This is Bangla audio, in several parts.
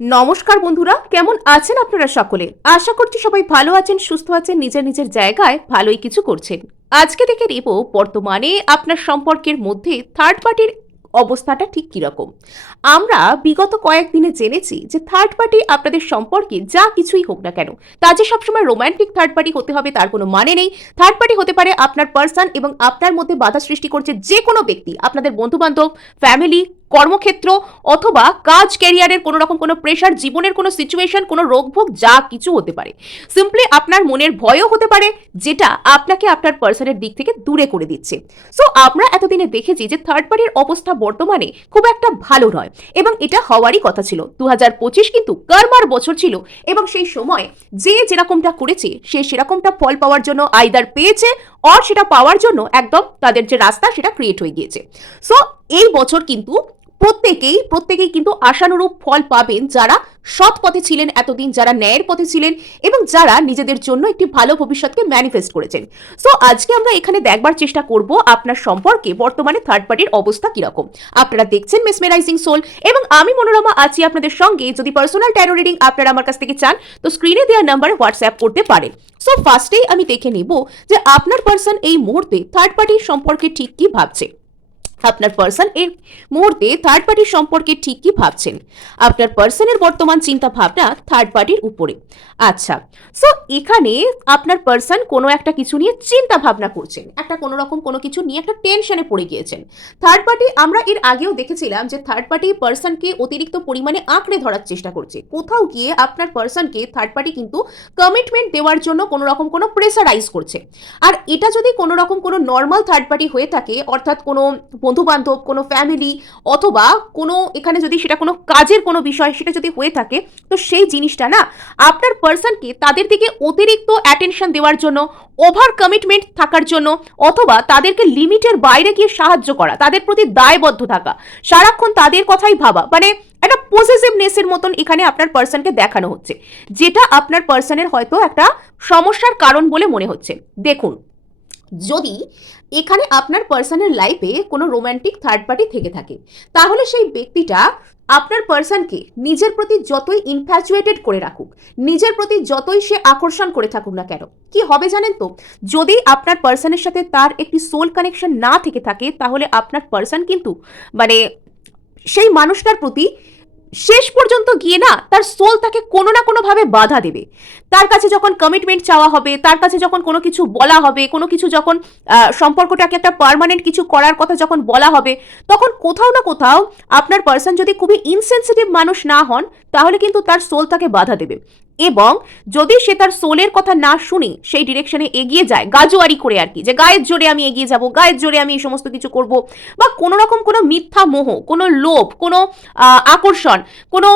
নমস্কার বন্ধুরা, কেমন আছেন আপনারা সকলে? আশা করছি সবাই ভালো আছেন, সুস্থ আছেন, নিজের নিজের জায়গায় ভালোই কিছু করছেন। আজকে দেখে নেব বর্তমানে আপনার সম্পর্কের মধ্যে থার্ড পার্টির অবস্থাটা ঠিক কিরকম। আমরা বিগত কয়েকদিনে জেনেছি যে থার্ড পার্টি আপনাদের সম্পর্কে যা কিছুই হোক না কেন, তা যে সবসময় রোম্যান্টিক থার্ড পার্টি হতে হবে তার কোনো মানে নেই। থার্ড পার্টি হতে পারে আপনার পার্সন এবং আপনার মধ্যে বাধা সৃষ্টি করছে যে কোনো ব্যক্তি, আপনাদের বন্ধুবান্ধব, ফ্যামিলি, কর্মক্ষেত্র অথবা কাজ ক্যারিয়ারের কোনো রকম কোনো প্রেশার, জীবনের কোনো সিচুয়েশন, কোনো রোগভোগ, যা কিছু হতে পারে। সিম্পলি আপনার মনের ভয়ও হতে পারে, যেটা আপনাকে আপনার পার্সনের দিক থেকে দূরে করে দিচ্ছে। সো আমরা এতদিনে দেখেছি যে থার্ড পার্টির অবস্থা বর্তমানে খুব একটা ভালো নয় এবং এটা হওয়ারই কথা ছিল। 2025 কিন্তু কর্মার বছর ছিল এবং সেই সময় যে যেরকমটা করেছে সে সেরকমটা ফল পাওয়ার জন্য আইদার পেয়েছে আর সেটা পাওয়ার জন্য একদম তাদের যে রাস্তা সেটা ক্রিয়েট হয়ে গিয়েছে। সো এই বছর কিন্তু প্রত্যেকেই কিন্তু আশানুরূপ ফল পাবেন, যারা সৎ পথে ছিলেন এতদিন, যারা ন্যায়ের পথে ছিলেন এবং যারা নিজেদের জন্য একটি ভালো ভবিষ্যৎকে ম্যানিফেস্ট করেছেন। সো আজকে আমরা এখানে দেখবার চেষ্টা করব আপনার সম্পর্কে বর্তমানে থার্ড পার্টির অবস্থা কিরকম। আপনারা দেখছেন মেসমেরাইজিং সোল এবং আমি মনোরমা আছি আপনাদের সঙ্গে। যদি পার্সোনাল ট্যারো রিডিং আপনারা আমার কাছ থেকে চান তো স্ক্রিনে দেওয়া নাম্বারে হোয়াটসঅ্যাপ করতে পারেন। সো ফার্স্টেই আমি দেখে নিব যে আপনার পার্সন এই মুহূর্তে থার্ড পার্টির সম্পর্কে ঠিক কি ভাবছে। আপনার পার্সন এই মুহূর্তে থার্ড পার্টির সম্পর্কে ঠিক কি ভাবছেন। আপনার পার্সনের বর্তমান চিন্তা ভাবনা থার্ড পার্টির উপরে। আচ্ছা, সো এখানে আপনার পার্সন কোনো একটা কিছু নিয়ে চিন্তা ভাবনা করছেন, একটা কোনো রকম কোনো কিছু নিয়ে একটা টেনশনে পড়ে গিয়েছেন। থার্ড পার্টি আমরা এর আগেও দেখেছিলাম যে থার্ড পার্টি পার্সনকে অতিরিক্ত পরিমাণে আঁকড়ে ধরার চেষ্টা করছে। কোথাও গিয়ে আপনার পার্সনকে থার্ড পার্টি কিন্তু কমিটমেন্ট দেওয়ার জন্য কোনো রকম কোনো প্রেসারাইজ করছে। আর এটা যদি কোনো রকম কোনো নর্মাল থার্ড পার্টি হয়ে থাকে, অর্থাৎ কোনো বন্ধু বান্ধব, কোনো ফ্যামিলি অথবা কোনো এখানে যদি সেটা কোনো কাজের কোনো বিষয় সেটা যদি হয়ে থাকে, তো সেই জিনিসটা না আপনার পার্সনকে তাদের দিকে অতিরিক্ত অ্যাটেনশন দেওয়ার জন্য, ওভার কমিটমেন্ট থাকার জন্য অথবা তাদেরকে লিমিটের বাইরে গিয়ে সাহায্য করা, তাদের প্রতি দায়বদ্ধ থাকা, সারাক্ষণ তাদের কথাই ভাবা, মানে একটা পসেসিভনেসের মতন এখানে আপনার পার্সনকে দেখানো হচ্ছে, যেটা আপনার পার্সনের হয়তো একটা সমস্যার কারণ বলে মনে হচ্ছে। দেখুন, যদি এখানে আপনার পার্সনের লাইফে কোনো রোম্যান্টিক থার্ড পার্টি থেকে থাকে, তাহলে সেই ব্যক্তিটা আপনার পার্সনকে নিজের প্রতি যতই ইনফ্যাচুয়েটেড করে রাখুক, নিজের প্রতি যতই সে আকর্ষণ করে থাকুক না কেন, কি হবে জানেন তো? যদি আপনার পার্সনের সাথে তার একটি সোল কানেকশন না থেকে থাকে, তাহলে আপনার পার্সন কিন্তু মানে সেই মানুষটার প্রতি শেষ পর্যন্ত গিয়ে না তার সোল তাকে কোনো না কোনোভাবে বাধা দেবে। তার কাছে যখন কমিটমেন্ট চাওয়া হবে, তার কাছে যখন কোনো কিছু বলা হবে, কোনো কিছু যখন সম্পর্কটাকে একটা পার্মানেন্ট কিছু করার কথা যখন বলা হবে, তখন কোথাও না কোথাও আপনার পার্সন যদি খুবই ইনসেনসিটিভ মানুষ না হন, তাহলে কিন্তু তার সোল তাকে বাধা দেবে। এবং যদি সে তার সোলের কথা না শুনে সেই ডিরেকশনে এগিয়ে যায় গাজোয়ারি করে আর কি, যে গায়ের জোরে আমি এগিয়ে যাব, গায়ের জোরে আমি এই সমস্ত কিছু করব, বা কোনো রকম কোনো মিথ্যা মোহ, কোনো লোভ, কোনো আকর্ষণ, কোনো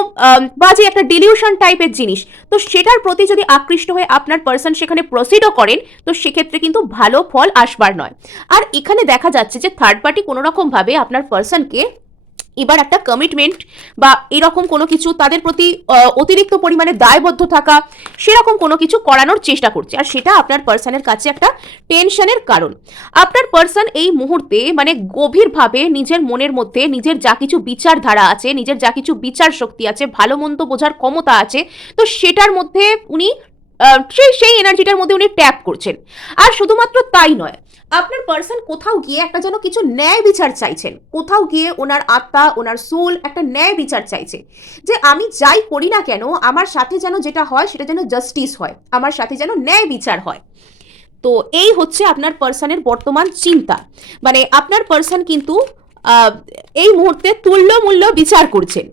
বাজে একটা ডিলিউশন টাইপের জিনিস, তো সেটার প্রতি যদি আকৃষ্ট হয়ে আপনার পার্সন সেখানে প্রসিডও করেন, তো সেক্ষেত্রে কিন্তু ভালো ফল আসবার নয়। আর এখানে দেখা যাচ্ছে যে থার্ড পার্টি কোনো রকম ভাবে আপনার পার্সনকে এবার একটা কমিটমেন্ট বা এরকম কোনো কিছু তাদের প্রতি অতিরিক্ত পরিমাণে দায়বদ্ধ থাকা, সেরকম কোনো কিছু করানোর চেষ্টা করছে, আর সেটা আপনার পার্সনের কাছে একটা টেনশনের কারণ। আপনার পার্সন এই মুহূর্তে মানে গভীরভাবে নিজের মনের মধ্যে নিজের যা কিছু বিচারধারা আছে, নিজের যা কিছু বিচার শক্তি আছে, ভালো মন্দ বোঝার ক্ষমতা আছে, তো সেটার মধ্যে উনি সেই এনার্জিটার মধ্যে উনি ট্যাপ করছেন। আর শুধুমাত্র তাই নয়, আপনার পার্সন কোথাও গিয়ে একটা যেন কিছু ন্যায় বিচার চাইছেন, কোথাও গিয়ে ওনার আত্মা, ওনার সোল একটা ন্যায় বিচার চাইছে, যে আমি যাই করি না কেন আমার সাথে যেন যেটা হয় সেটা যেন জাস্টিস হয়, আমার সাথে যেন ন্যায় বিচার হয়। তো এই হচ্ছে আপনার পার্সনের বর্তমান চিন্তা। মানে আপনার পার্সন কিন্তু এই মুহূর্তে তুল্য মূল্য বিচার করছেন,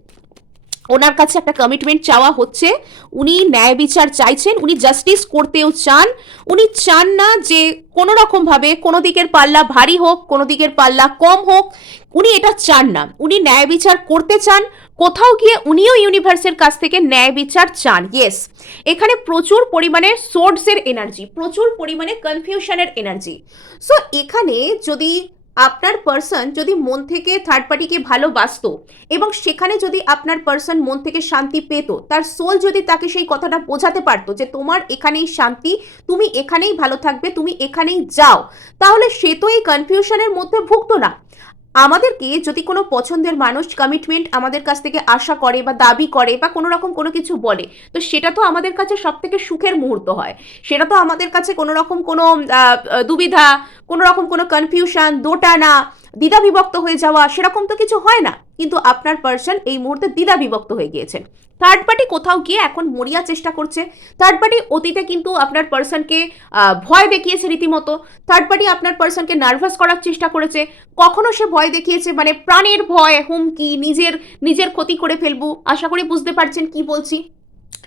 ওনার কাছে একটা কমিটমেন্ট চাওয়া হচ্ছে, উনি ন্যায় বিচার চাইছেন, উনি জাস্টিস করতেও চান। উনি চান না যে কোনো রকম ভাবে কোনো দিকের পাল্লা ভারী হোক, কোনো দিকের পাল্লা কম হোক, উনি এটা চান না, উনি ন্যায় বিচার করতে চান। কোথাও গিয়ে উনিও ইউনিভার্সের কাছ থেকে ন্যায় বিচার চান। ইয়েস, এখানে প্রচুর পরিমাণে সোর্সের এনার্জি, প্রচুর পরিমাণে কনফিউশনের এনার্জি। সো এখানে যদি আপনার পার্সন যদি মন থেকে থার্ড পার্টিকে ভালোবাসতো এবং সেখানে যদি আপনার পার্সন মন থেকে শান্তি পেত, তার সোল যদি তাকে সেই কথাটা বোঝাতে পারতো যে তোমার এখানেই শান্তি, তুমি এখানেই ভালো থাকবে, তুমি এখানেই যাও, তাহলে সে তো এই কনফিউশনের মধ্যে ভুগতো না। আমাদেরকে যদি কোনো পছন্দের মানুষ কমিটমেন্ট আমাদের কাছ থেকে আশা করে বা দাবি করে বা কোনো রকম কোনো কিছু বলে, তো সেটা তো আমাদের কাছে সব থেকে সুখের মুহূর্ত হয়। সেটা তো আমাদের কাছে কোনো রকম কোনো দুবিধা, কোনো রকম কোনো কনফিউশন, দোটানা, দ্বিধা বিভক্ত হয়ে যাওয়া সেরকম তো কিছু হয় না। কিন্তু আপনার পার্সন এই মুহূর্তে দ্বিধা বিভক্ত হয়ে গিয়েছেন। থার্ড পার্টি কোথাও গিয়ে এখন মরিয়া চেষ্টা করছে। থার্ড পার্টি অতীতে কিন্তু আপনার পার্সনকে ভয় দেখিয়েছে রীতিমতো। থার্ড পার্টি আপনার পার্সনকে নার্ভাস করার চেষ্টা করেছে। কখনো সে ভয় দেখিয়েছে মানে প্রাণের ভয়, হুমকি, নিজের ক্ষতি করে ফেলবো। আশা করি বুঝতে পারছেন কি বলছি।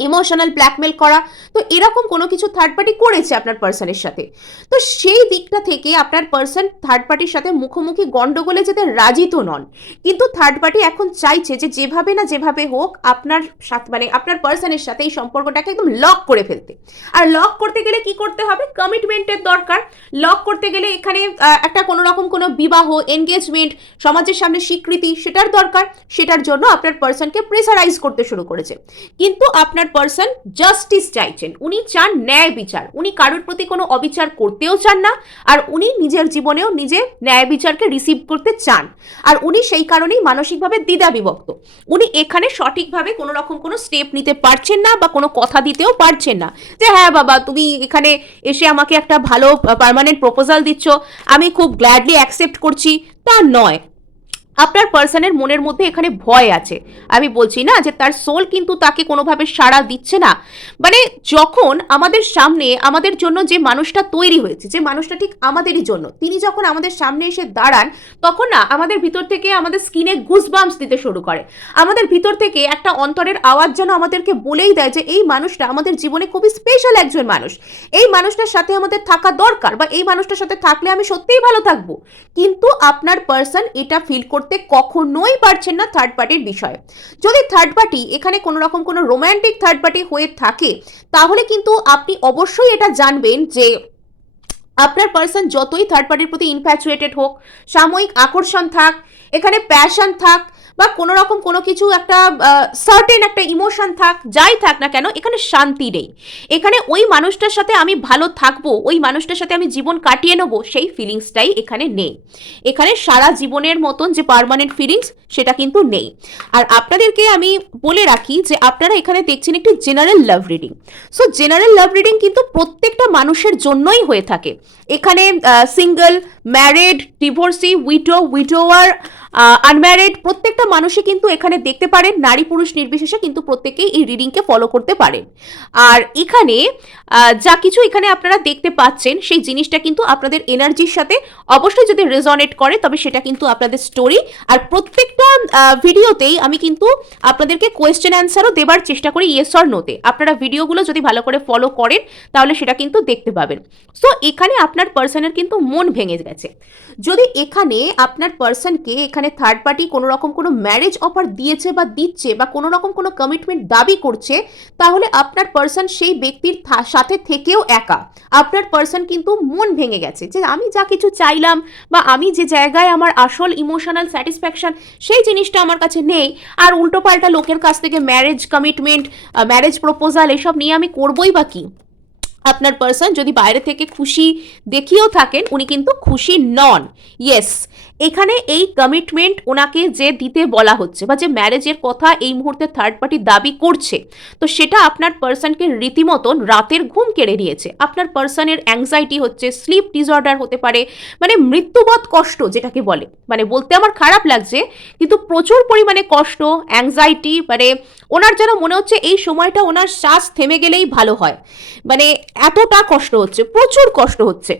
ইমোশনাল ব্ল্যাকমেল করা, তো এরকম কোনো কিছু থার্ড পার্টি করেছে আপনার পার্সনের সাথে। তো সেই দিকটা থেকে আপনার পার্সন থার্ড পার্টির সাথে মুখোমুখি গন্ডগোলে যেতে রাজি তো নন, কিন্তু থার্ড পার্টি এখন চাইছে যে যেভাবে না যেভাবে হোক আপনার সাথে মানে আপনার পার্সনের সাথে এই সম্পর্কটাকে একদম লক করে ফেলতে। আর লক করতে গেলে কি করতে হবে? কমিটমেন্টের দরকার। লক করতে গেলে এখানে একটা কোনো রকম কোনো বিবাহ, এনগেজমেন্ট, সমাজের সামনে স্বীকৃতি সেটার দরকার। সেটার জন্য আপনার পার্সনকে প্রেসারাইজ করতে শুরু করেছে। কিন্তু আপনার পার্সন জাস্টিস চাইছেন, উনি চান ন্যায় বিচার। উনি কারোর প্রতি কোনো অবিচার করতেও চান না, আর উনি নিজের জীবনেও নিজে ন্যায় বিচারকে রিসিভ করতে চান। আর উনি সেই কারণেই মানসিকভাবে দ্বিধা বিভক্ত। উনি এখানে সঠিকভাবে কোনো রকম কোনো স্টেপ নিতে পারছেন না বা কোনো কথা দিতেও পারছেন না যে হ্যাঁ বাবা তুমি এখানে এসে আমাকে একটা ভালো পার্মানেন্ট প্রপোজাল দিচ্ছ, আমি খুব গ্ল্যাডলি অ্যাকসেপ্ট করছি, তা নয়। আপনার পার্সনের মনের মধ্যে এখানে ভয় আছে। আমি বলছি না যে তার সোল কিন্তু তাকে কোনোভাবে সাড়া দিচ্ছে না। মানে যখন আমাদের সামনে আমাদের জন্য যে মানুষটা তৈরি হয়েছে, যে মানুষটা ঠিক আমাদেরই জন্য, তিনি যখন আমাদের সামনে এসে দাঁড়ান, তখন না আমাদের ভিতর থেকে আমাদের স্কিনে গুজবাম্পস দিতে শুরু করে। আমাদের ভিতর থেকে একটা অন্তরের আওয়াজ যেন আমাদেরকে বলেই দেয় যে এই মানুষটা আমাদের জীবনে খুবই স্পেশাল একজন মানুষ, এই মানুষটার সাথে আমাদের থাকা দরকার, বা এই মানুষটার সাথে থাকলে আমি সত্যিই ভালো থাকবো। কিন্তু আপনার পার্সন এটা ফিল করতে কখনোই পারছেন না থার্ড পার্টির বিষয়ে। যদি থার্ড পার্টি এখানে কোনো রকম কোনো রোম্যান্টিক থার্ড পার্টি হয়ে থাকে, তাহলে কিন্তু আপনি অবশ্যই এটা জানবেন যে আপনার পার্সন যতই থার্ড পার্টির প্রতি ইনফ্যাচুয়েটেড হোক, সাময়িক আকর্ষণ থাক, এখানে প্যাশন থাক, বা কোনো রকম কোনো কিছু একটা সার্টেন একটা ইমোশন থাক, যাই থাক না কেন, এখানে শান্তি নেই। এখানে ওই মানুষটার সাথে আমি ভালো থাকবো, ওই মানুষটার সাথে আমি জীবন কাটিয়ে নেবো, সেই ফিলিংসটাই এখানে নেই। এখানে সারা জীবনের মতন যে পার্মানেন্ট ফিলিংস সেটা কিন্তু নেই। আর আপনাদেরকে আমি বলে রাখি যে আপনারা এখানে দেখছেন একটি general love reading. So general love reading কিন্তু প্রত্যেকটা মানুষের জন্যই হয়ে থাকে। এখানে সিঙ্গেল, ম্যারিড, ডিভোর্সি, উইডোয়ার, আনম্যারিড প্রত্যেকটা মানুষই কিন্তু এখানে দেখতে পারেন, নারী পুরুষ নির্বিশেষে কিন্তু প্রত্যেকেই এই রিডিংকে ফলো করতে পারেন। আর এখানে যা কিছু এখানে আপনারা দেখতে পাচ্ছেন সেই জিনিসটা কিন্তু আপনাদের এনার্জির সাথে অবশ্যই যদি রেজনেট করে তবে সেটা কিন্তু আপনাদের স্টোরি। আর প্রত্যেকটা ভিডিওতেই আমি কিন্তু আপনাদেরকে কোয়েশ্চেন অ্যান্সারও দেবার চেষ্টা করি ইয়েস অর নোতে। আপনারা ভিডিওগুলো যদি ভালো করে ফলো করেন তাহলে সেটা কিন্তু দেখতে পাবেন। সো এখানে আপনার পার্সনের কিন্তু মন ভেঙে গেছে। যদি এখানে আপনার পার্সনকে এখানে থার্ড পার্টি কোনো রকম কোনো ম্যারেজ অফার দিয়েছে বা দিচ্ছে বা কোনো রকম কোনো কমিটমেন্ট দাবি করছে, তাহলে আপনার পার্সন সেই ব্যক্তির সাথে থেকেও একা। আপনার পার্সন কিন্তু মন ভেঙে গেছে যে আমি যা কিছু চাইলাম বা আমি যে জায়গায় আমার আসল ইমোশনাল স্যাটিসফ্যাকশন সেই জিনিসটা আমার কাছে নেই, আর উল্টোপাল্টা লোকের কাছ থেকে ম্যারেজ কমিটমেন্ট, ম্যারেজ প্রপোজাল এসব নিয়ে আমি করবই বা কি। আপনার পার্সন যদি বাইরে থেকে খুশি দেখিয়েও থাকেন, উনি কিন্তু খুশি নন। ইয়েস, এখানে এই কমিটমেন্ট ওনাকে যে দিতে বলা হচ্ছে বা যে ম্যারেজের কথা এই মুহূর্তে থার্ড পার্টি দাবি করছে, তো সেটা আপনার পার্সনকে রীতিমতন রাতের ঘুম কেড়ে নিয়েছে। আপনার পার্সনের অ্যাংজাইটি হচ্ছে, স্লিপ ডিসঅর্ডার হতে পারে, মানে মৃত্যুবৎ কষ্ট যেটাকে বলে, মানে বলতে আমার খারাপ লাগছে কিন্তু প্রচুর পরিমাণে কষ্ট, অ্যাংজাইটি, মানে ওনার যেন মনে হচ্ছে এই সময়টা ওনার শ্বাস থেমে গেলেই ভালো হয়, মানে এতটা কষ্ট হচ্ছে, প্রচুর কষ্ট হচ্ছে।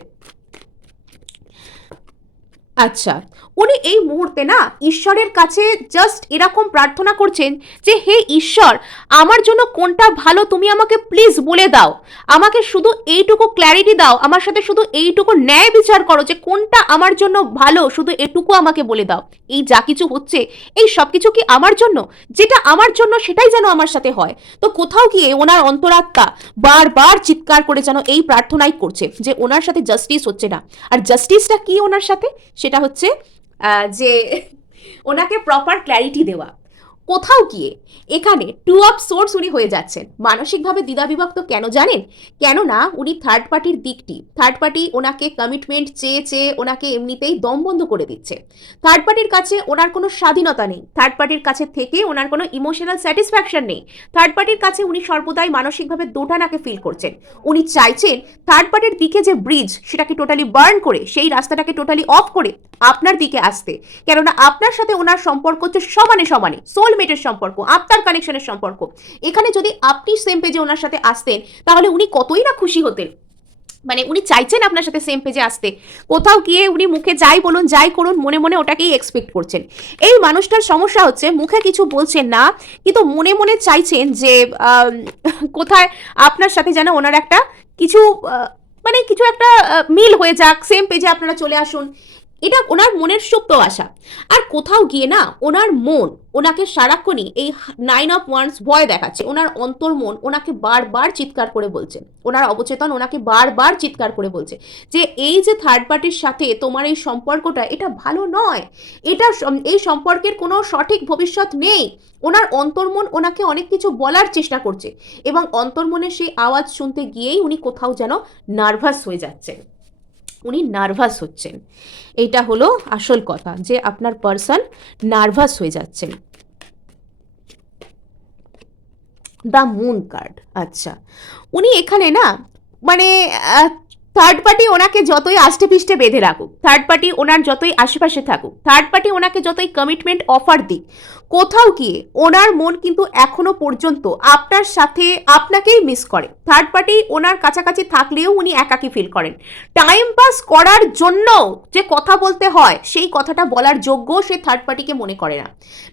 আচ্ছা, উনি এই মুহূর্তে না ঈশ্বরের কাছে জাস্ট এরকম প্রার্থনা করছেন যে হে ঈশ্বর, আমার জন্য কোনটা ভালো তুমি আমাকে প্লিজ বলে দাও, আমাকে শুধু এইটুকু ক্ল্যারিটি দাও, আমার সাথে শুধু এইটুকু ন্যায় বিচার করো যে কোনটা আমার জন্য ভালো, শুধু এটুকু আমাকে বলে দাও। এই যা কিছু হচ্ছে এই সব কিছু কি আমার জন্য? যেটা আমার জন্য সেটাই যেন আমার সাথে হয়। তো কোথাও গিয়ে ওনার অন্তরাত্মা বারবার চিৎকার করে যেন এই প্রার্থনাই করছে যে ওনার সাথে জাস্টিস হচ্ছে না। আর জাস্টিসটা কি ওনার সাথে? সেটা হচ্ছে যে ওনাকে প্রপার ক্ল্যারিটি দেওয়া। কোথাও গিয়ে এখানে টু অফ সোর্স উনি হয়ে যাচ্ছেন, মানসিকভাবে দ্বিধাবিভক্ত। কেন জানেন? কেননা উনি থার্ড পার্টির দিকটি, থার্ড পার্টি ওনাকে কমিটমেন্ট চেয়ে চেয়ে ওনাকে এমনিতেই দম বন্ধ করে দিচ্ছে। থার্ড পার্টির কাছে ওনার কোনো স্বাধীনতা নেই, থার্ড পার্টির কাছে থেকে ওনার কোনো ইমোশনাল স্যাটিসফ্যাকশন নেই। থার্ড পার্টির কাছে উনি সর্বদাই মানসিকভাবে দোটানাকে ফিল করছেন। উনি চাইছেন থার্ড পার্টির দিকে যে ব্রিজ সেটাকে টোটালি বার্ন করে, সেই রাস্তাটাকে টোটালি অফ করে আপনার দিকে আসতে। কেননা আপনার সাথে ওনার সম্পর্ক হচ্ছে সমানে সমানে, সোলমেটের সম্পর্ক, আত্মার কানেকশনের সম্পর্ক। এখানে যদি আপনি সেম পেজে ওনার সাথে আসতেন তাহলে উনি কতই না খুশি হতেন। মানে উনি চাইছেন আপনার সাথে সেম পেজে আসতে। কোথাও গিয়ে উনি মুখে যাই বলুন যাই করুন মনে মনে ওটাকেই এক্সপেক্ট করছেন। এই মানুষটার সমস্যা হচ্ছে মুখে কিছু বলছেন না, কিন্তু মনে মনে চাইছেন যে কোথায় আপনার সাথে যেন ওনার একটা কিছু মানে কিছু একটা মিল হয়ে যাক, সেম পেজে আপনারা চলে আসুন। এটা ওনার মনের সুপ্ত আশা। আর কোথাও গিয়ে না ওনার মন ওনাকে সারাক্ষণই এই 9 অফ ওয়ান্ডস ভয় দেখাচ্ছে। ওনার অন্তর্মন ওনাকে বারবার চিৎকার করে বলছে, ওনার অবচেতন ওনাকে বারবার চিৎকার করে বলছে যে এই যে থার্ড পার্টির সাথে তোমার এই সম্পর্কটা, এটা ভালো নয়, এটা এই সম্পর্কের কোনো সঠিক ভবিষ্যৎ নেই। ওনার অন্তর্মন ওনাকে অনেক কিছু বলার চেষ্টা করছে, এবং অন্তর্মনের সেই আওয়াজ শুনতে গিয়েই উনি কোথাও যেন নার্ভাস হয়ে যাচ্ছেন, উনি নার্ভাস হচ্ছেন। এইটা হলো আসল কথা, যে আপনার পার্সন নার্ভাস হয়ে যাচ্ছেন। The moon card. আচ্ছা, উনি এখানে না মানে থার্ড পার্টি ওনাকে যতই আষ্টে পিষ্টে বেঁধে রাখুক, থার্ড পার্টি ওনার যতই আশেপাশে থাকুক, থার্ড পার্টি ওনাকে যতই কমিটমেন্ট অফার দিক, কোথাও গিয়ে ওনার মন কিন্তু এখনো পর্যন্ত আপনার সাথে আপনাকেই মিস করে। থার্ড পার্টি ওনার কাছাকাছি থাকলেও উনি একাকী ফিল করেন। টাইম পাস করার জন্য যে কথা বলতে হয় সেই কথাটা বলার যোগ্য সে থার্ড পার্টিকে মনে করে না।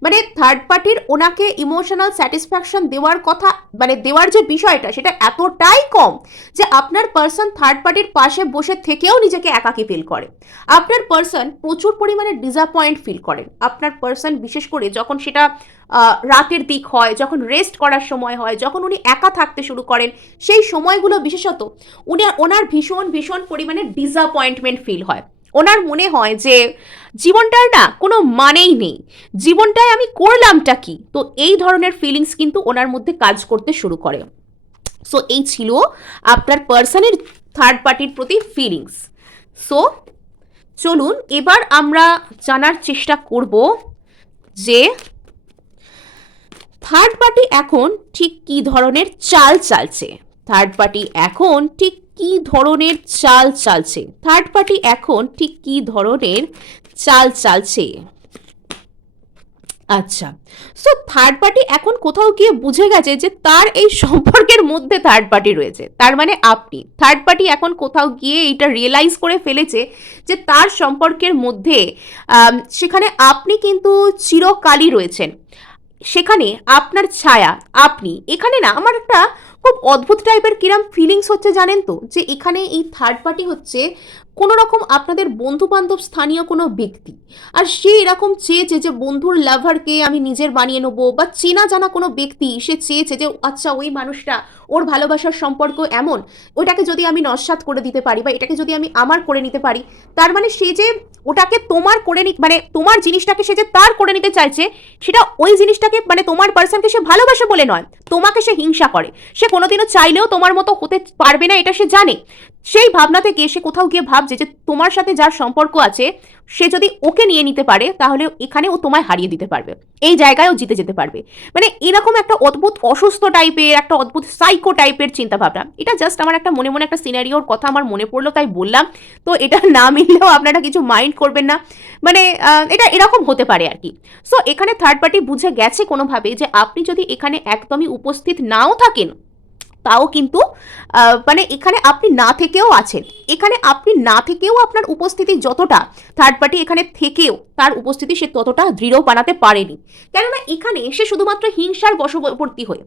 মানে থার্ড পার্টির ওনাকে ইমোশনাল স্যাটিসফ্যাকশন দেওয়ার কথা, মানে দেওয়ার যে বিষয়টা সেটা এতটাই কম যে আপনার পার্সন থার্ড পার্টির পাশে বসে থেকেও নিজেকে একাকী ফিল করে। আপনার পার্সন প্রচুর পরিমাণে ডিসঅ্যাপয়েন্ট ফিল করেন। আপনার পার্সন বিশেষ করে যখন সেটা রাতের দিক হয়, যখন রেস্ট করার সময় হয়, যখন উনি একা থাকতে শুরু করেন, সেই সময়গুলো বিশেষত ওনার ভীষণ ভীষণ পরিমাণে ডিসঅ্যাপয়েন্টমেন্ট ফিল হয়। ওনার মনে হয় যে জীবনটার না কোনো মানেই নেই, জীবনটায় আমি করলামটা কি। তো এই ধরনের ফিলিংস কিন্তু ওনার মধ্যে কাজ করতে শুরু করে। সো এই ছিল আপনার পার্সনের থার্ড পার্টির প্রতি ফিলিংস। সো চলুন এবার আমরা জানার চেষ্টা করব যে থার্ড পার্টি এখন ঠিক কি ধরনের চাল চালছে। থার্ড পার্টি এখন ঠিক কি ধরনের চাল চালছে, থার্ড পার্টি এখন ঠিক কি ধরনের চাল চালছে। আচ্ছা, সো থার্ড পার্টি এখন কোথাও গিয়ে বুঝে গেছে যে তার এই সম্পর্কের মধ্যে থার্ড পার্টি রয়েছে, তার মানে আপনি। থার্ড পার্টি এখন কোথাও গিয়ে এইটা রিয়েলাইজ করে ফেলেছে যে তার সম্পর্কের মধ্যে সেখানে আপনি কিন্তু চিরকালই রয়েছেন, সেখানে আপনার ছায়া আপনি। এখানে না আমার একটা খুব অদ্ভুত টাইপের কিরম ফিলিংস হচ্ছে জানেন তো, যে এখানে এই থার্ড পার্টি হচ্ছে কোনো রকম আপনাদের বন্ধু বান্ধব স্থানীয় কোনো ব্যক্তি, আর সে এরকম চেয়েছে যে বন্ধুর লাভারকে আমি নিজের বানিয়ে নেবো, বা চেনা জানা কোনো ব্যক্তি সে চেয়েছে যে আচ্ছা ওই মানুষটা, ওর ভালোবাসার সম্পর্ক এমন, ওটাকে যদি আমি নস্যাৎ করে দিতে পারি বা এটাকে যদি আমি আমার করে নিতে পারি, তার মানে সে যে ওটাকে তোমার করে মানে তোমার জিনিসটাকে সে যে তার করে নিতে চাইছে, সেটা ওই জিনিসটাকে মানে তোমার পার্সনকে সে ভালোবাসে বলে নয়, তোমাকে সে হিংসা করে। সে কোনোদিনও চাইলেও তোমার মতো হতে পারবে না, এটা সে জানে। সেই ভাবনা থেকে সে কোথাও গিয়ে ভাবছে যে তোমার সাথে যার সম্পর্ক আছে সে যদি ওকে নিয়ে নিতে পারে তাহলে এখানে ও তোমায় হারিয়ে দিতে পারবে, এই জায়গায় ও জিতে যেতে পারবে। মানে এরকম একটা অদ্ভুত অসুস্থ টাইপের, একটা অদ্ভুত সাইকো টাইপের চিন্তা ভাবনা। এটা জাস্ট আমার একটা মনে মনে একটা সিনারিওর কথা আমার মনে পড়লো তাই বললাম। তো এটা না মিললেও আপনারা কিছু মাইন্ড করবেন না, মানে এটা এরকম হতে পারে আর কি। সো এখানে থার্ড পার্টি বুঝে গেছে কোনোভাবে যে আপনি যদি এখানে একদমই উপস্থিত নাও থাকেন তাও কিন্তু মানে এখানে আপনি না থেকেও আছেন, এখানে আপনি না থেকেও আপনার উপস্থিতি যতটা, থার্ড পার্টি এখানে থেকেও তার উপস্থিতি সে ততটা দৃঢ় বানাতে পারেনি। কেননা এখানে সে শুধুমাত্র হিংসার বশবর্তী হয়ে,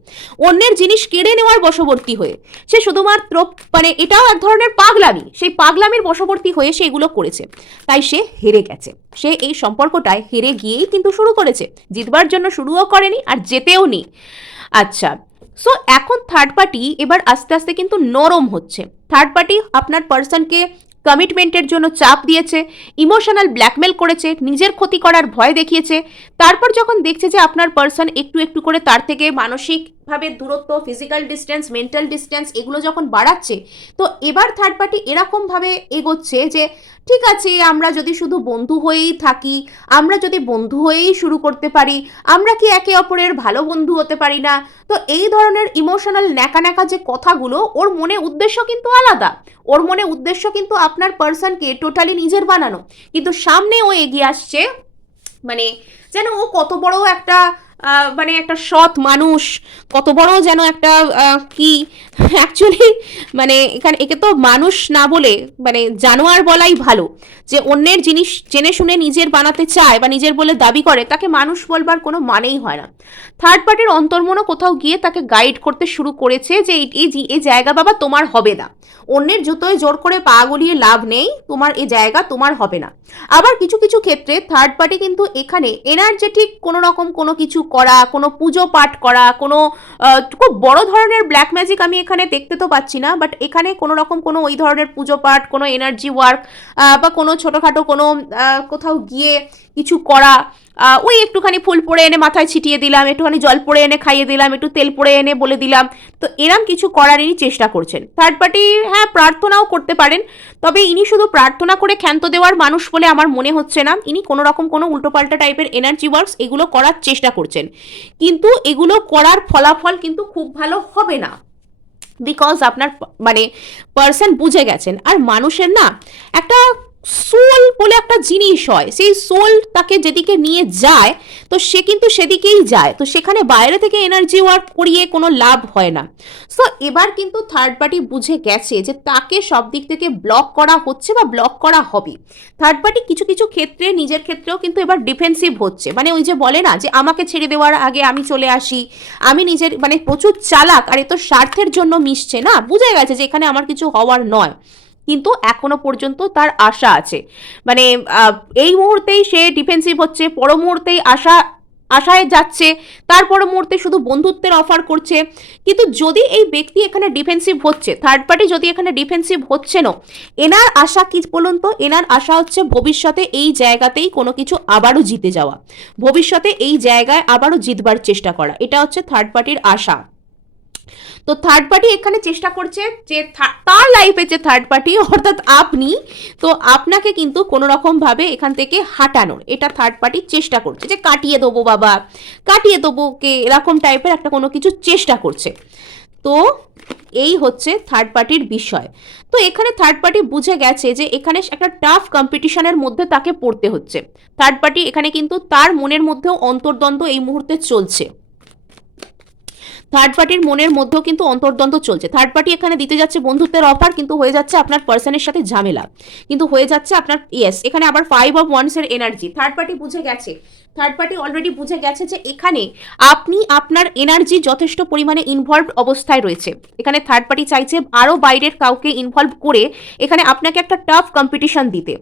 অন্যের জিনিস কেড়ে নেওয়ার বশবর্তী হয়ে, সে শুধুমাত্র মানে এটাও এক ধরনের পাগলামি, সেই পাগলামির বশবর্তী হয়ে সে এগুলো করেছে। তাই সে হেরে গেছে, সে এই সম্পর্কটায় হেরে গিয়েই কিন্তু শুরু করেছে, জিতবার জন্য শুরুও করেনি আর যেতেও নি। আচ্ছা, সো এখন থার্ড পার্টি এবার আস্তে আস্তে কিন্তু নরম হচ্ছে। থার্ড পার্টি আপনার পার্সনকে কমিটমেন্টের জন্য চাপ দিয়েছে, ইমোশনাল ব্ল্যাকমেল করেছে, নিজের ক্ষতি করার ভয় দেখিয়েছে। তারপর যখন দেখছে যে আপনার পার্সন একটু একটু করে তার থেকে মানসিকভাবে দূরত্ব, ফিজিক্যাল ডিস্টেন্স, মেন্টাল ডিস্টেন্স এগুলো যখন বাড়াচ্ছে, তো এবার থার্ড পার্টি এরকমভাবে এগোচ্ছে যে ঠিক আছে, আমরা যদি শুধু বন্ধু হয়েই থাকি, আমরা যদি বন্ধু হয়েই শুরু করতে পারি, আমরা কি একে অপরের ভালো বন্ধু হতে পারি না? তো এই ধরনের ইমোশনাল ন্যাকা ন্যাকা যে কথাগুলো, ওর মনে উদ্দেশ্য কিন্তু আলাদা। ওর মনে উদ্দেশ্য কিন্তু আপনার পার্সনকে টোটালি নিজের বানানো, কিন্তু সামনে ও এগিয়ে আসছে মানে যেন ও কত বড় একটা মানে একটা সৎ মানুষ, কত বড় যেন একটা কি অ্যাকচুয়ালি মানে এখানে একে তো মানুষ না বলে মানে জানোয়ার বলাই ভালো। যে অন্যের জিনিস জেনে শুনে নিজের বানাতে চায় বা নিজের বলে দাবি করে, তাকে মানুষ বলবার কোনো মানেই হয় না। থার্ড পার্টির অন্তর্মনও কোথাও গিয়ে তাকে গাইড করতে শুরু করেছে যে এই জায়গা বাবা তোমার হবে না, অন্যের জুতোয় জোর করে পা গলিয়ে লাভ নেই, তোমার এই জায়গা তোমার হবে না। আবার কিছু কিছু ক্ষেত্রে থার্ড পার্টি কিন্তু এখানে এনার্জেটিক কোনো রকম কোনো কিছু করা, কোনো পুজো পাঠ করা, কোনো খুব বড় ধরনের ব্ল্যাক ম্যাজিক আমি এখানে দেখতে তো পাচ্ছি না, বাট এখানে কোনো রকম কোনো ওই ধরনের পুজো পাঠ, কোনো এনার্জি ওয়ার্ক বা কোনো ছোটোখাটো কোনো কোথাও গিয়ে কিছু করা, ওই একটুখানি ফুল পড়ে এনে মাথায় ছিটিয়ে দিলাম, একটুখানি জল পড়ে এনে খাইয়ে দিলাম, একটু তেল পড়ে এনে বলে দিলাম, তো এরম কিছু করারই চেষ্টা করছেন থার্ড পার্টি। হ্যাঁ, প্রার্থনাও করতে পারেন, তবে ইনি শুধু প্রার্থনা করে ক্ষান্ত দেওয়ার মানুষ বলে আমার মনে হচ্ছে না। ইনি কোনো রকম কোনো উল্টোপাল্টা টাইপের এনার্জি ওয়ার্কস এগুলো করার চেষ্টা করছেন, কিন্তু এগুলো করার ফলাফল কিন্তু খুব ভালো হবে না, বিকজ আপনার মানে পার্সন বুঝে গেছেন। আর মানুষের না একটা সোল বলে একটা জিনিস হয়, সেই সোল তাকে যেদিকে নিয়ে যায় তো সে কিন্তু সেদিকেই যায়, তো সেখানে বাইরে থেকে এনার্জি ওয়ার্ক করিয়ে কোনো লাভ হয় না। সো এবার কিন্তু থার্ড পার্টি বুঝে গেছে যে তাকে সব দিক থেকে ব্লক করা হচ্ছে বা ব্লক করা হবে। থার্ড পার্টি কিছু কিছু ক্ষেত্রে নিজের ক্ষেত্রেও কিন্তু এবার ডিফেন্সিভ হচ্ছে, মানে ওই যে বলে না যে আমাকে ছেড়ে দেওয়ার আগে আমি চলে আসি, আমি নিজের মানে প্রচুর চালাক, আর এ তো স্বার্থের জন্য মিশছে না, বুঝে গেছে যে এখানে আমার কিছু হওয়ার নয়, কিন্তু এখনো পর্যন্ত তার আশা আছে। মানে এই মুহূর্তেই সে ডিফেন্সিভ হচ্ছে, পর মুহূর্তেই আশায় যাচ্ছে, তারপর মুহূর্তে শুধু বন্ধুত্বের অফার করছে। কিন্তু যদি এই ব্যক্তি এখানে ডিফেন্সিভ হচ্ছে, থার্ড পার্টি যদি এখানে ডিফেন্সিভ হচ্ছে না, এনার আশা কি বলুন তো? এনার আশা হচ্ছে ভবিষ্যতে এই জায়গাতেই কোনো কিছু আবারও জিতে যাওয়া, ভবিষ্যতে এই জায়গায় আবারও জিতবার চেষ্টা করা, এটা হচ্ছে থার্ড পার্টির আশা। তো থার্ড পার্টি এখানে চেষ্টা করছে যে তার লাইফে যে থার্ড পার্টি অর্থাৎ আপনি, তো আপনাকে কিন্তু কোনো রকম ভাবে এখান থেকে হাঁটানোর এটা থার্ড পার্টি চেষ্টা করছে, যে কাটিয়ে দেবো বাবা, কাটিয়ে দেবো কে, এরকম টাইপের একটা কোনো কিছু চেষ্টা করছে। তো এই হচ্ছে থার্ড পার্টির বিষয়। তো এখানে থার্ড পার্টি বুঝে গেছে যে এখানে একটা টাফ কম্পিটিশনের মধ্যে তাকে পড়তে হচ্ছে। থার্ড পার্টি এখানে কিন্তু তার মনের মধ্যেও অন্তর্দ্বন্দ্ব এই মুহূর্তে চলছে, থার্ড পার্টির মনের মধ্যেও কিন্তু অন্তর্দ্বন্দ্ব চলছে। থার্ড পার্টি এখানে দিতে যাচ্ছে বন্ধুত্বের অফার, কিন্তু হয়ে যাচ্ছে আপনার পার্সনের সাথে ঝামেলা, কিন্তু হয়ে যাচ্ছে আপনার এখানে আবার 5 অফ ওয়ান্স এর এনার্জি। থার্ড পার্টি বুঝে গেছে, থার্ড পার্টি অলরেডি বুঝে গেছে যে এখানে আপনি আপনার এনার্জি যথেষ্ট পরিমাণে ইনভলভড অবস্থায় রয়েছে। এখানে থার্ড পার্টি চাইছে আরও বাইরের কাউকে ইনভলভ করে এখানে আপনাকে একটা টাফ কম্পিটিশন দিতে,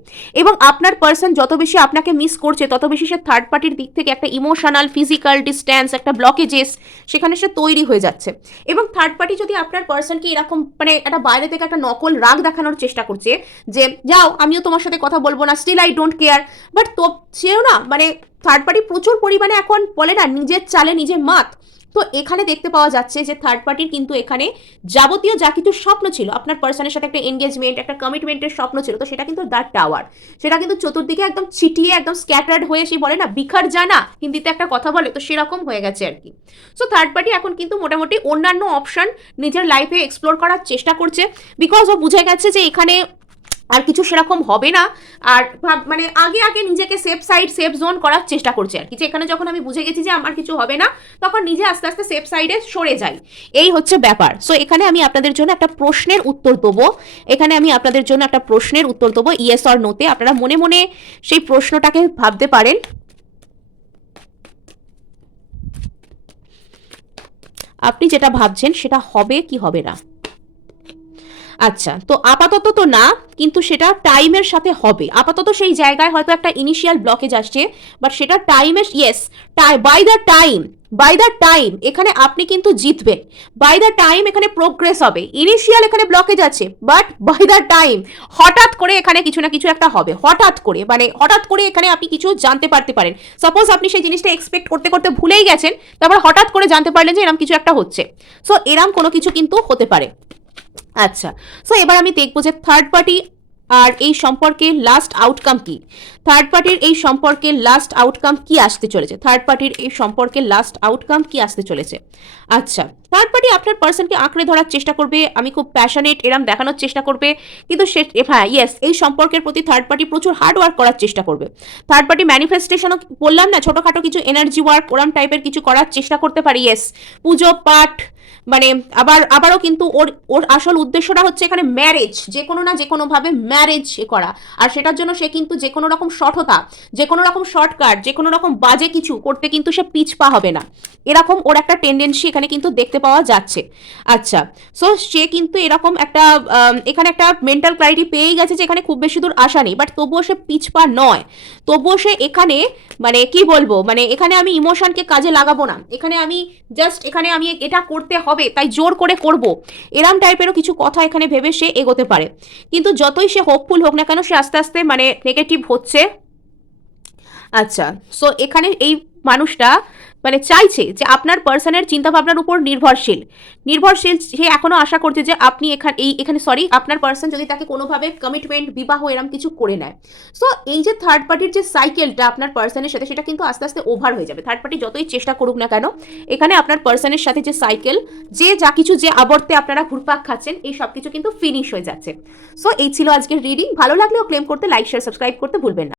এবং আপনার পার্সন যত বেশি আপনাকে মিস করছে তত বেশি সে থার্ড পার্টির দিক থেকে একটা ইমোশনাল, ফিজিক্যাল ডিস্ট্যান্স, একটা ব্লকেজেস সেখানে সে তৈরি হয়ে যাচ্ছে। এবং থার্ড পার্টি যদি আপনার পার্সনকে এরকম মানে একটা বাইরে থেকে একটা নকল রাগ দেখানোর চেষ্টা করছে যে যাও আমিও তোমার সাথে কথা বলবো না, still I don't care, but তো সেও না মানে থার্ড পার্টি প্রচুর পরিমাণে এখন বলে না নিজের চালে নিজে মাত। তো এখানে দেখতে পাওয়া যাচ্ছে যে থার্ড পার্টির কিন্তু এখানে যাবতীয় যা কিছু স্বপ্ন ছিল, আপনার পার্সনের সাথে একটা এনগেজমেন্ট, একটা কমিটমেন্টের স্বপ্ন ছিল, তো সেটা কিন্তু দ্য টাওয়ার, সেটা কিন্তু চতুর্দিকে একদম ছিটিয়ে একদম স্ক্যাটার্ড হয়ে, সেই বলে না বিখার জানা হিন্দিতে একটা কথা বলে, তো সেরকম হয়ে গেছে আর কি। সো থার্ড পার্টি এখন কিন্তু মোটামুটি অন্যান্য অপশন নিজের লাইফে এক্সপ্লোর করার চেষ্টা করছে, বিকজ ও বুঝে গেছে যে এখানে আর কিছু সেরকম হবে না। আর মানে আগে আগে নিজেকে সেফ সাইড, সেফ জোন করার চেষ্টা করছে আর কি, যে এখানে যখন আমি বুঝে গেছি যে আমার কিছু হবে না, তখন নিজে আস্তে আস্তে সেফ সাইডে সরে যাই, এই হচ্ছে ব্যাপার। সো এখানে আমি আপনাদের জন্য একটা প্রশ্নের উত্তর দেবো, এখানে আমি আপনাদের জন্য একটা প্রশ্নের উত্তর দেবো ইয়েস অর নোতে, আপনারা মনে মনে সেই প্রশ্নটাকে ভাবতে পারেন। আপনি যেটা ভাবছেন সেটা হবে কি হবে না। আচ্ছা, তো আপাতত তো না, কিন্তু সেটা টাইমের সাথে হবে। আপাতত সেই জায়গায় হয়তো একটা ইনিশিয়াল ব্লকেজ আসছে, বাট সেটা টাইমের, ইয়েস, বাই দ্য টাইম এখানে আপনি কিন্তু জিতবেন। বাই দ্য টাইম এখানে প্রোগ্রেস হবে। ইনিশিয়াল এখানে ব্লকেজ আছে, বাট বাই দ্য টাইম হঠাৎ করে এখানে কিছু না কিছু একটা হবে। হঠাৎ করে, মানে হঠাৎ করে এখানে আপনি কিছু জানতে পারতে পারেন। সাপোজ আপনি সেই জিনিসটা এক্সপেক্ট করতে করতে ভুলেই গেছেন, তারপর হঠাৎ করে জানতে পারলেন যে এরকম কিছু একটা হচ্ছে। সো এরকম কোনো কিছু কিন্তু হতে পারে। আচ্ছা, সো এবার আমি দেখবো যে থার্ড পার্টি আর এই সম্পর্কের লাস্ট আউটকাম কি। থার্ড পার্টির এই সম্পর্কের লাস্ট আউটকাম কি আসতে চলেছে? থার্ড পার্টির এই সম্পর্কের লাস্ট আউটকাম কি আসতে চলেছে? আচ্ছা, থার্ড পার্টি আপনার পার্সনকে আঁকড়ে ধরার চেষ্টা করবে, আমি খুব প্যাশনেট এরম দেখানোর চেষ্টা করবে, কিন্তু সে, হ্যাঁ ইয়েস, এই সম্পর্কের প্রতি থার্ড পার্টি প্রচুর হার্ড ওয়ার্ক করার চেষ্টা করবে। থার্ড পার্টি ম্যানিফেস্টেশনও বললাম না, ছোটোখাটো কিছু এনার্জি ওয়ার্ক ওরম টাইপের কিছু করার চেষ্টা করতে পারি। ইয়েস, পুজো পাঠ, মানে আবারও কিন্তু ওর আসল উদ্দেশ্যটা হচ্ছে এখানে ম্যারেজ, যে কোনো না যে কোনোভাবে ম্যারেজ করা। আর সেটার জন্য সে কিন্তু যে কোনো রকম শর্টতা, যে কোনো রকম শর্টকাট, যে কোনো রকম বাজে কিছু করতে কিন্তু সে পিছপা হবে না। এরকম ওর একটা টেন্ডেন্সি এখানে কিন্তু দেখতে পাওয়া যাচ্ছে। আচ্ছা, সো সে কিন্তু এরকম একটা এখানে একটা মেন্টাল ক্ল্যারিটি পেয়েই গেছে যে এখানে খুব বেশি দূর আসা নেই, বাট তবুও সে পিছপা নয়। তবুও সে এখানে, মানে কি বলবো, মানে এখানে আমি ইমোশনকে কাজে লাগাবো না, এখানে আমি জাস্ট, এখানে আমি এটা করতে হবে তাই জোর করে করব, এরম টাইপেরও কিছু কথা এখানে ভেবে সে এগোতে পারে। কিন্তু যতই সে হোপফুল হোক না কেন, সে আস্তে আস্তে মানে নেগেটিভ হচ্ছে। আচ্ছা, সো এখানে এই মানুষটা মানে চাইছে যে আপনার পার্সনের চিন্তাভাবনার উপর নির্ভরশীল সে এখনো আশা করছে যে আপনি এখানে সরি, আপনার পার্সন যদি তাকে কোনোভাবে কমিটমেন্ট, বিবাহ এরম কিছু করে নেয়। সো এই যে থার্ড পার্টির যে সাইকেলটা আপনার পার্সনের সাথে, সেটা কিন্তু আস্তে আস্তে ওভার হয়ে যাবে। থার্ড পার্টি যতই চেষ্টা করুক না কেন, এখানে আপনার পার্সনের সাথে যে সাইকেল, যে যা কিছু, যে আবর্তে আপনারা ঘুরপাক খাচ্ছেন, এই সব কিছু কিন্তু ফিনিশ হয়ে যাচ্ছে। সো এই ছিল আজকের রিডিং। ভালো লাগলেও ক্লেম করতে, লাইক শেয়ার সাবস্ক্রাইব করতে ভুলবেন না।